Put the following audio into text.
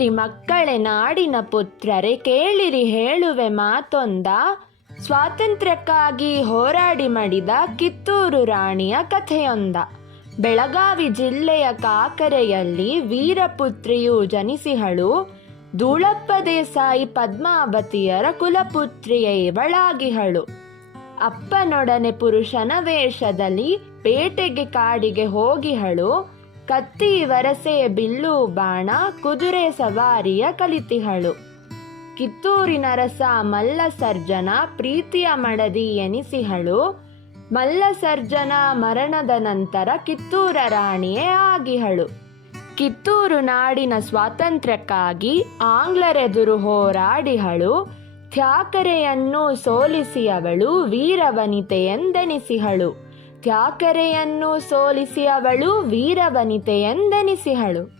ಕೇಳಿರಿ ಮಕ್ಕಳೇ ನಾಡಿನ ಪುತ್ರರೇ, ಕೇಳಿರಿ ಹೇಳುವೆ ಮಾತೊಂದ. ಸ್ವಾತಂತ್ರ್ಯಕ್ಕಾಗಿ ಹೋರಾಡಿ ಮಡಿದ ಕಿತ್ತೂರು ರಾಣಿಯ ಕಥೆಯೊಂದ. ಬೆಳಗಾವಿ ಜಿಲ್ಲೆಯ ಕಾಕರೆಯಲ್ಲಿ ವೀರಪುತ್ರಿಯು ಜನಿಸಿಹಳು. ಧೂಳಪ್ಪ ದೇಸಾಯಿ ಪದ್ಮಾವತಿಯರ ಕುಲಪುತ್ರಿಯೇ ಇವಳಾಗಿಹಳು. ಅಪ್ಪನೊಡನೆ ಪುರುಷನ ವೇಷದಲ್ಲಿ ಪೇಟೆಗೆ ಕಾಡಿಗೆ ಹೋಗಿಹಳು. ಕತ್ತಿ ವರಸೆ ಬಿಲ್ಲು ಬಾಣ ಕುದುರೆ ಸವಾರಿಯ ಕಲಿತಿಹಳು. ಕಿತ್ತೂರಿನ ರಸ ಮಲ್ಲ ಸರ್ಜನ ಪ್ರೀತಿಯ ಮಡದಿ ಎನಿಸಿಹಳು. ಮಲ್ಲ ಸರ್ಜನ ಮರಣದ ನಂತರ ಕಿತ್ತೂರ ರಾಣಿಯೇ ಆಗಿಹಳು. ಕಿತ್ತೂರು ನಾಡಿನ ಸ್ವಾತಂತ್ರ್ಯಕ್ಕಾಗಿ ಆಂಗ್ಲರೆದುರು ಹೋರಾಡಿಹಳು. ಥ್ಯಾಕರೆಯನ್ನು ಸೋಲಿಸಿ ಅವಳು ವೀರವನಿತೆಯೆಂದೆನಿಸಿಹಳು ಥ್ಯಾಕರೆಯನ್ನು ಸೋಲಿಸಿ ಅವಳು ವೀರವನಿತೆಯೆಂದೆನಿಸಿಹಳು.